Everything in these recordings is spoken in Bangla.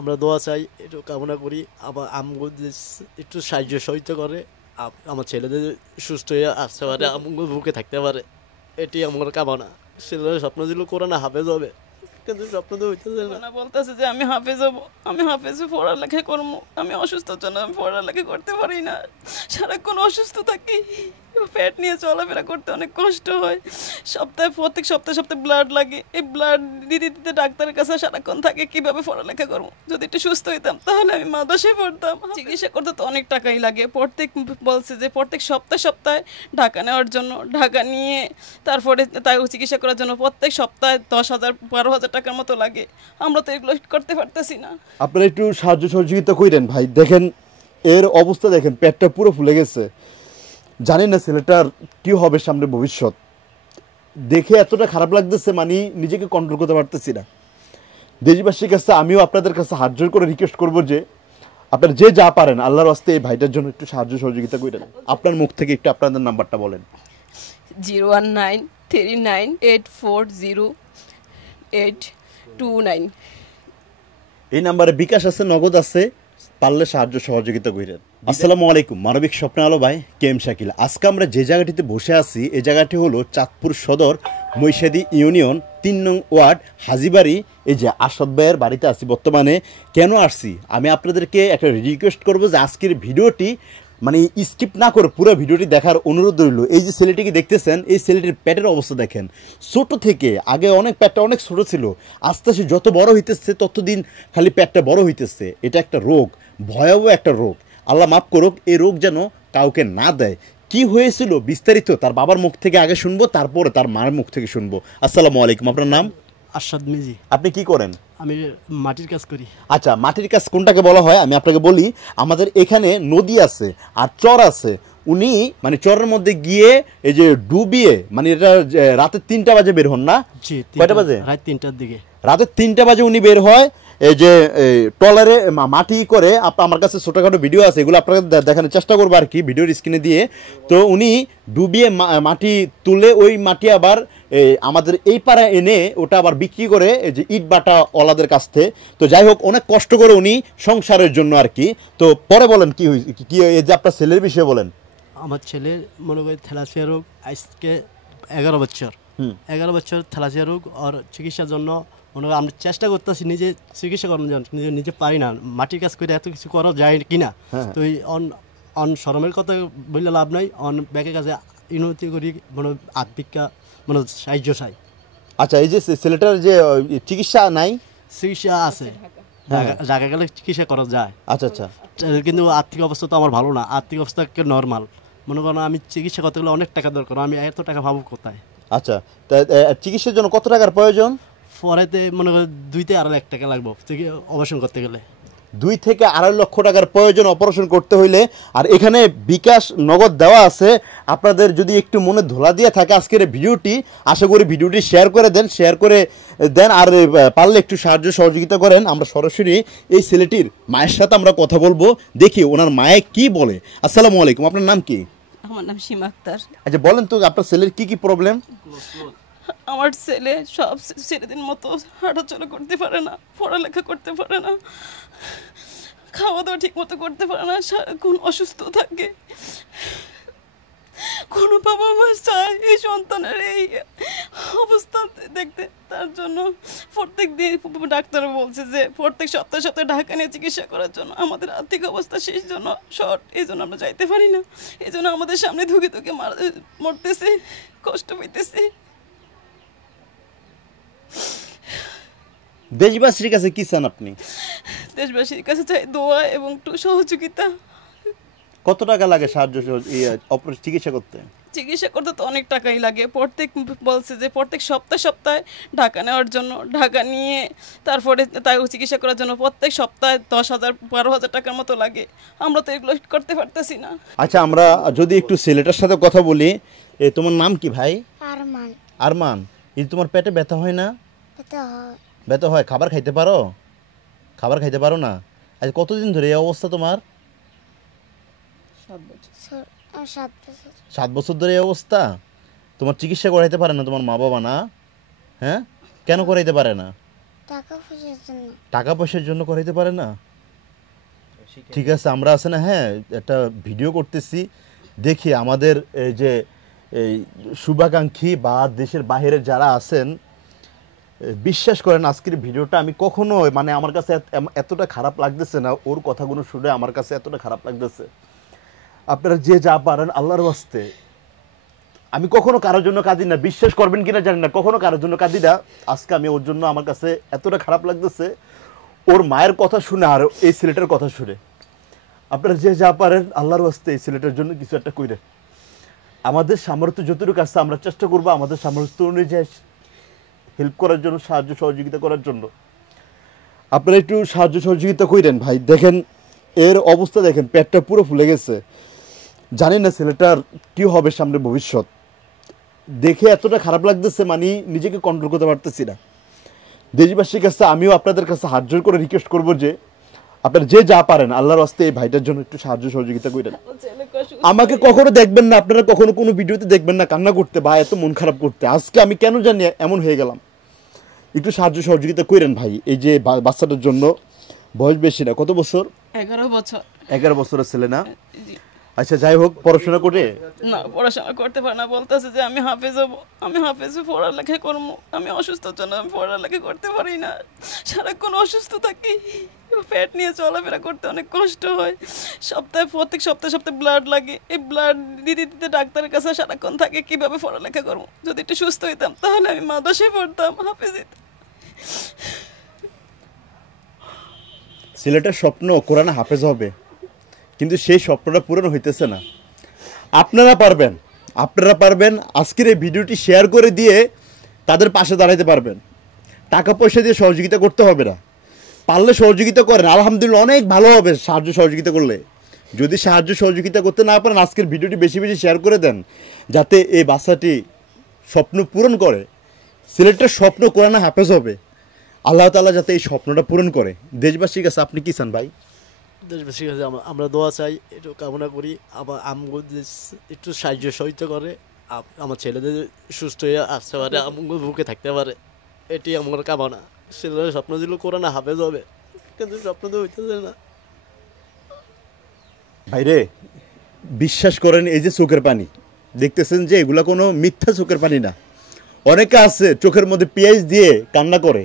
আমরা দোয়া চাই, একটু কামনা করি আবার আমগো যে একটু সাহায্য সহযোগিতা করে আমার ছেলেদের সুস্থ হয়ে আসতে পারে, আমগো বুকে থাকতে পারে, এটি আমার কামনা। ছেলেরা স্বপ্ন দিল কোরআনে হাফেজ হবে, কিন্তু স্বপ্ন তো হইতেছে না। না বলতেছে যে আমি হাফেজ হব, আমি হাফেজে পড়ালেখা করবো, আমি অসুস্থর জন্য আমি পড়ালেখা করতে পারি না, সারাক্ষণ অসুস্থ থাকি, পেট নিয়ে চলাফেরা করতে অনেক কষ্ট হয়, প্রত্যেক সপ্তাহে ব্লাড লাগে, এই ব্লাড দিতে দিতে ডাক্তারের কাছে সারাক্ষণ থাকে, কিভাবে পড়ালেখা করবো। যদি একটু সুস্থ হইতাম তাহলে আমি মাদ্রাসায় পড়তাম। চিকিৎসা করতে তো অনেক টাকাই লাগে, বলছে যে প্রত্যেক সপ্তাহে ঢাকা নেওয়ার জন্য, ঢাকা নিয়ে তারপরে তাই চিকিৎসা করার জন্য প্রত্যেক সপ্তাহে 10,000 12,000 টাকার মতো লাগে। আমরা তো এগুলো করতে পারতেছি না। আপনারা একটু সাহায্য সহযোগিতা করেন ভাই। দেখেন এর অবস্থা, দেখেন পেটটা পুরো ফুলে গেছে। জানি না ছেলেটার কি হবে সামনে ভবিষ্যৎ, দেখে এতটা খারাপ লাগতেছে, মানে নিজেকে কন্ট্রোল করতে পারতেছি না। দেশবাসীর কাছে আমিও আপনাদের কাছে হাত জোর করে রিকোয়েস্ট করবো যে আপনারা যে যা পারেন আল্লাহর রাস্তে এই ভাইটার জন্য একটু সাহায্য সহযোগিতা করেন। আপনার মুখ থেকে একটু আপনাদের নাম্বারটা বলেন। 01939840829। এই নাম্বারে বিকাশ আছে, নগদ আছে, পারলে সাহায্য সহযোগিতা করেন। আসসালামু আলাইকুম, মানবিক স্বপ্ন আলো ভাই কেএম শাকিল। আজকে আমরা যে জায়গাটিতে বসে আছি এই জায়গাটি হলো চাঁদপুর সদর মৈশাদি ইউনিয়ন 3 নং ওয়ার্ড হাজিবাড়ি। এই যে আসাদ ভাইয়ের বাড়িতে আছি বর্তমানে। কেন আসছি আমি আপনাদেরকে একটা রিকোয়েস্ট করবো যে আজকের ভিডিওটি মানে স্কিপ না করে পুরো ভিডিওটি দেখার অনুরোধ রইল। এই যে ছেলেটিকে দেখতেছেন, এই ছেলেটির পেটের অবস্থা দেখেন। ছোট থেকে আগে অনেক পেটটা অনেক ছোট ছিল, আস্তে আস্তে যত বড় হইতেছে ততদিন খালি পেটটা বড় হইতেছে। এটা একটা রোগ, ভয়াবহ একটা রোগ। আল্লাহ মাফ করুক, এই রোগ যেন কাউকে না দেয়। কি হয়েছিল বিস্তারিত তার বাবার মুখ থেকে আগে শুনবো, তারপরে তার মায়ের মুখ থেকে শুনবো। আসসালামু আলাইকুম, আপনার নাম? আরশাদ মিজি। আপনি কি করেন? আমি মাটির কাজ করি। আচ্ছা, মাটির কাজ কোনটাকে বলা হয় আমি আপনাকে বলি। আমাদের এখানে নদী আছে আর চর আছে। উনি মানে চরের মধ্যে গিয়ে এই যে ডুবিয়ে, মানে এটা রাতে 3টা বাজে বের হন না? জি, কয়টা বাজে? রাত 3টার দিকে। রাতে 3টা বাজে উনি বের হয়, এই যে ট্রলারে মাটি করে। আমার কাছে ছোটোখাটো ভিডিও আছে, এগুলো আপনাকে দেখানোর চেষ্টা করবো আর কি ভিডিওর স্ক্রিনে দিয়ে। তো উনি ডুবিয়ে মাটি তুলে ওই মাটি আবার আমাদের এই পাড়ায় এনে ওটা আবার বিক্রি করে এই যে ইট বাটা ওলাদের কাছ থেকে। তো যাই হোক, অনেক কষ্ট করে উনি সংসারের জন্য আর কি। তো পরে বলেন কি হয়েছে, কি এই যে আপনার ছেলের বিষয়ে বলেন। আমার ছেলের মনে করি থ্যালাসিয়া রোগ, আজকে 11 বছর। 11 বছর থ্যালাসিয়া রোগ। আর চিকিৎসার জন্য মনে করি আমরা চেষ্টা করতেছি নিজে চিকিৎসা করানোর জন্য, নিজে পারি না। মাটির কাজ করে এত কিছু করা যায় কিনা। তো এই অন শরমের কথা বললে লাভ নাই, অন ব্যাকের কাছে ইনতি করি, মনে আত্মিকা মনে সাহায্য চাই। আচ্ছা, এই যে ছেলেটার যে চিকিৎসা নাই? চিকিৎসা আছে, জায়গা গেলে চিকিৎসা করা যায়। আচ্ছা আচ্ছা। কিন্তু আর্থিক অবস্থা তো আমার ভালো না, আর্থিক অবস্থা নর্মাল। মনে করেন আমি চিকিৎসা করতে গেলে অনেক টাকা দরকার, আমি এত টাকা পাবো কোথায়? আচ্ছা, তা চিকিৎসার জন্য কত টাকার প্রয়োজন? পরেতে মনে করেন 2 থেকে 2.5 লাখ টাকা লাগবে অপারেশন করতে গেলে। 2 থেকে 2.5 লক্ষ টাকার প্রয়োজন অপারেশন করতে হইলে। আর এখানে বিকাশ নগদ দেওয়া আছে। আপনাদের যদি একটু মনে ধোলা দিয়ে থাকে আজকের ভিডিওটি, আশা করি ভিডিওটি শেয়ার করে দেন আর পারলে একটু সাহায্য সহযোগিতা করেন। আমরা সরাসরি এই ছেলেটির মায়ের সাথে আমরা কথা বলবো, দেখি ওনার মায়ে কি বলে। আসসালামু আলাইকুম, আপনার নাম কি? আমার নাম সীমা আক্তার। আচ্ছা, বলেন তো আপনার ছেলের কি কি প্রবলেম? আমার ছেলে সব ছেলেদের মতো হাঁটাচলা করতে পারে না, পড়ালেখা করতে পারে না, খাওয়া দাওয়া ঠিক মতো করতে পারে না, সারাক্ষণ অসুস্থ থাকে। কোনো বাবা মা চায় এই সন্তানের এই অবস্থা দেখতে। তার জন্য প্রত্যেক দিন ডাক্তার বলছে যে প্রত্যেক সপ্তাহে ঢাকা নিয়ে চিকিৎসা করার জন্য। আমাদের আর্থিক অবস্থা সেই জন্য শর্ট, এই জন্য আমরা যাইতে পারি না। এই জন্য আমাদের সামনে ধুকে ধুকে মরতেছে, কষ্ট পাইতেছে। দেশবাসীর কাছে কি চান আপনি? দেশবাসীর কাছে চাই দোয়া এবং একটু সহযোগিতা। কত টাকা লাগে সাহায্য চিকিৎসা করতে? চিকিৎসা করতে তো অনেক টাকাই লাগে। বলছে যে প্রত্যেক সপ্তাহে ঢাকা নেওয়ার জন্য, ঢাকা নিয়ে তারপরে তাই চিকিৎসা করার জন্য প্রত্যেক সপ্তাহে 10,000 12,000 টাকার মতো লাগে। আমরা তো এগুলো করতে পারতেছি না। আচ্ছা, আমরা যদি একটু ছেলেটার সাথে কথা বলি। তোমার নাম কি ভাই? আরমান। আরমান, এই তোমার পেটে ব্যথা হয় না? ব্যথা হয়। খাবার খাইতে পারো? খাবার খাইতে পারো না? আচ্ছা, কতদিন ধরে এই অবস্থা তোমার? 7 বছর ধরে এই অবস্থা। তোমার চিকিৎসা করাইতে পারে না তোমার মা বাবা না? হ্যাঁ, কেন করাইতে পারে না? টাকা পয়সার জন্য। টাকা পয়সার জন্য করাইতে পারে না? ঠিক আছে, আমরা আছে না, হ্যাঁ একটা ভিডিও করতেছি, দেখি আমাদের এই যে এই শুভাকাঙ্ক্ষী বা দেশের বাইরের যারা আছেন, বিশ্বাস করেন আজকের ভিডিওটা আমি কখনো মানে আমার কাছে এতটা খারাপ লাগতেছে না, ওর কথাগুলো শুনে আমার কাছে এতটা খারাপ লাগতেছে। আপনারা যে যা পারেন আল্লাহর ওয়াস্তে, আমি কখনো কারোর জন্য কাঁদি না, বিশ্বাস করবেন কিনা জানি না, কখনো কারোর জন্য কাঁদি না। আজকে আমি ওর জন্য আমার কাছে এতটা খারাপ লাগতেছে, ওর মায়ের কথা শুনে আর এই ছেলেটার কথা শুনে। আপনারা যে যা পারেন আল্লাহর ওয়াস্তে এই ছেলেটার জন্য কিছু একটা কইরেন। আমাদের সামর্থ্য যতটুকু আছে আমরা চেষ্টা করবো আমাদের সামর্থ্য অনুযায়ী হেল্প করার জন্য, সাহায্য সহযোগিতা করার জন্য। আপনারা একটু সাহায্য সহযোগিতা কইরেন ভাই। দেখেন এর অবস্থা, দেখেন পেটটা পুরো ফুলে গেছে, জানি না ছেলেটার কি হবে সামনে ভবিষ্যৎ। দেখে এতটা খারাপ লাগতেছে, মানে নিজেকে কন্ট্রোল করতে পারতেছি না। দেশবাসীর কাছে আমিও আপনাদের কাছে হাত জোর করে রিকোয়েস্ট করবো যে আপনারা যে যা পারেন আল্লাহর রাস্তায় এই ভাইটার জন্য একটু সাহায্য সহযোগিতা করেন। আমাকে কখনো দেখবেন না, আপনারা কখনো কোনো ভিডিওতে দেখবেন না কান্না করতে বা এত মন খারাপ করতে। আজকে আমি কেন জানি এমন হয়ে গেলাম। একটু সাহায্য সহযোগিতা করেন ভাই এই যে বাচ্চাটার জন্য। বয়স বেশি না, কত বছর? 11 বছর। 11 বছরের ছেলে না? জি। আচ্ছা যাই হোক, পড়াশোনা করে না, পড়াশোনা করতে পারে না, বলতেছে যে আমি হাফেজ হবো, আমি হাফেজে পড়ালেখা করবো। আমি অসুস্থর জন্য আমি পড়ালেখা করতে পারি না, সারাক্ষণ অসুস্থ থাকি, পেট নিয়ে চলাফেরা করতে অনেক কষ্ট হয়। প্রত্যেক সপ্তাহে ব্লাড লাগে, এই ব্লাড দিতে দিতে ডাক্তারের কাছে সারাক্ষণ থাকে। কিভাবে পড়ালেখা করবো? যদি একটু সুস্থ হইতাম তাহলে আমি মাদ্রাসায় পড়তাম, হাফেজে। ছেলেটার স্বপ্ন কোরআনে হাফেজ হবে, কিন্তু সেই স্বপ্নটা পূরণ হইতেছে না। আপনারা পারবেন, আপনারা পারবেন আজকের এই ভিডিওটি শেয়ার করে দিয়ে তাদের পাশে দাঁড়াইতে পারবেন। টাকা পয়সা দিয়ে সহযোগিতা করতে হবে না, পারলে সহযোগিতা করেন, আলহামদুলিল্লাহ অনেক ভালো হবে সাহায্য সহযোগিতা করলে। যদি সাহায্য সহযোগিতা করতে না পারেন আজকের ভিডিওটি বেশি বেশি শেয়ার করে দেন, যাতে এই বাচ্চাটি স্বপ্ন পূরণ করে। ছেলেটার স্বপ্ন কোরআনে হাফেজ হবে, আল্লাহ তাআলা যাতে এই স্বপ্নটা পূরণ করে। দেশবাসীর কাছে আপনি কি চান ভাই? দেশবাসীর কাছে আমরা দোয়া চাই, একটু কামনা করি আমার আমগো একটু সাহায্য সহযোগিতা করে আমার ছেলেদের সুস্থ হয়ে আসতে পারে, আমগো বুকে থাকতে পারে, এটি আমার কামনা। ছেলেদের স্বপ্ন দিল কোরআনে হাফেজ হবে, কিন্তু স্বপ্ন তো হইতেছে না। ভাইরে বিশ্বাস করেন, এই যে চোখের পানি দেখতেছেন যে এগুলা কোনো মিথ্যা চোখের পানি না। অনেকে আছে চোখের মধ্যে পেঁয়াজ দিয়ে কান্না করে,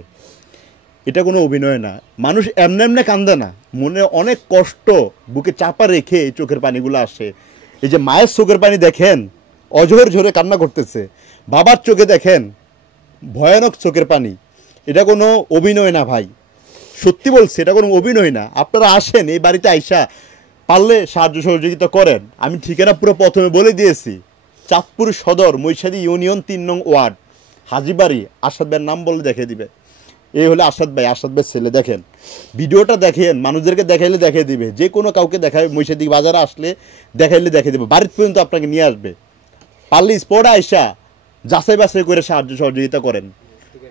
এটা কোনো অভিনয় না। মানুষ এমনি এমনি কান্দে না, মনে অনেক কষ্ট বুকে চাপা রেখে এই চোখের পানিগুলো আসে। এই যে মায়ের চোখের পানি দেখেন অঝরে ঝরে কান্না করতেছে, বাবার চোখে দেখেন ভয়ানক চোখের পানি। এটা কোনো অভিনয় না ভাই, সত্যি বলছি, এটা কোনো অভিনয় না। আপনারা আসেন এই বাড়িতে আইসা পারলে সাহায্য সহযোগিতা করেন। আমি ঠিকানা পুরো প্রথমে বলে দিয়েছি, চাঁদপুর সদর মৈশাদী ইউনিয়ন 3 নং ওয়ার্ড, হাজিবাড়ি। আসাদ ভাইয়ের নাম বলে দেখে দিবে, এই হলে আসাদ ভাই, আসাদ ভাইয়ের ছেলে। দেখেন ভিডিওটা দেখেন, মানুষদেরকে দেখাইলে দেখে দিবে, যে কোনো কাউকে দেখাবে, মৈশাদী বাজারে আসলে দেখাইলে দেখে দিবে, বাড়ির পর্যন্ত আপনাকে নিয়ে আসবে। পারলে স্পটে আইসা যাচাই বাছাই করে সাহায্য সহযোগিতা করেন।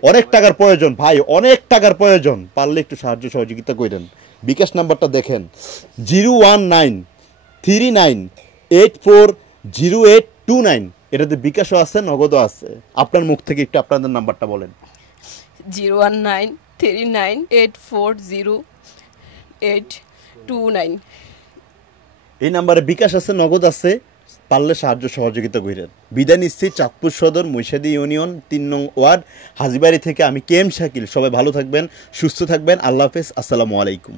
অনেক টাকার প্রয়োজন ভাই, অনেক টাকার প্রয়োজন, পারলে একটু সাহায্য সহযোগিতা করেন। বিকাশ নাম্বারটা দেখেন 01939840829। এটাতে বিকাশও আছে, নগদও আছে। আপনার মুখ থেকে একটু আপনাদের নাম্বারটা বলেন। 01939840829। এই নাম্বারে বিকাশ আছে, নগদ আছে, পারলে সাহায্য সহযোগিতা করেন। বিদায় নিচ্ছি চাঁদপুর সদর মৈশাদী ইউনিয়ন 3 নং ওয়ার্ড, হাজিবাড়ি থেকে। আমি KM শাকিল। সবাই ভালো থাকবেন, সুস্থ থাকবেন। আল্লাহ হাফেজ, আসসালামু আলাইকুম।